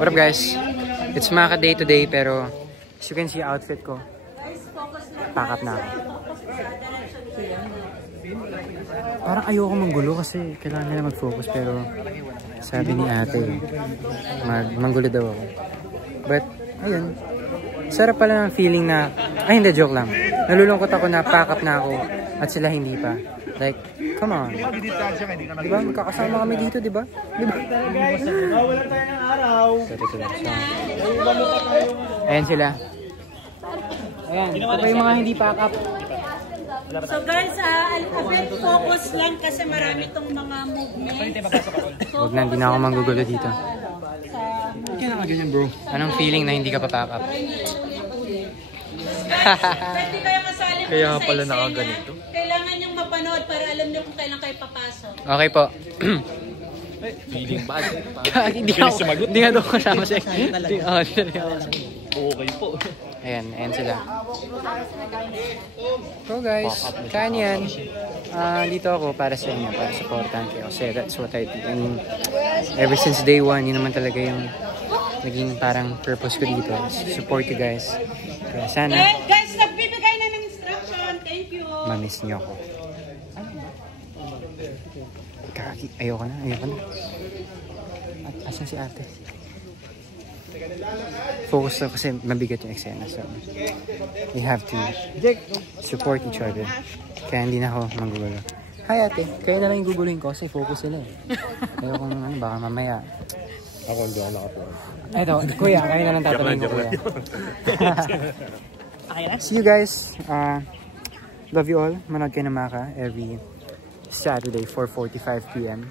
What up guys? It's Maka day today pero as you can see outfit ko. Pack up na ako. Parang ayoko manggulo kasi kailangan nila mag-focus pero sabi ni ate manggulo daw ako. But ayun, sarap pala ng feeling na, ay hindi, joke lang. Nalulungkot ako na pack up na ako at sila hindi pa. Like, come on. Diba? Magkakasama kami dito, diba? Diba? Wala tayo ng araw. Ayan sila. Ayan, ito pa yung mga hindi pack up. So guys, a bit focus lang kasi marami itong mga movements. Huwag na, hindi na ako manggugulo dito. Anong feeling na hindi ka pa pack up? Pwede kayo kasali mo Kaya sa pala eksena. nakaganito. Kailangan yung mapanood para alam nyo kung kailan kayo papasok. Okay po. Feeling bad. Hindi nga daw kasama sa Okay po. Ayan, ayan sila. So guys, kaya yan. Dito ako para sa inyo, para supportan kayo. Kasi that's what I do. And ever since day one, yun naman talaga yung naging parang purpose ko dito. Support you guys. Kaya sana Guys, nagbibigay na ng instruction. Thank you. ma-miss nyo ako. Ayoko na. At asan si ate? Focus na kasi mabigat yung eksena. So, we have to support each other. Kaya hindi na ako manggugulo. Hi ate, kaya na lang yung guguluhin ko kasi focus sila eh. Ayoko kung baka mamaya. Ako hindi ako nakapunod. Eto, kuya, kaya na lang tatanungin ko kuya. See you guys. Love you all. Manood kayo ng Maka every Saturday 4:45 PM.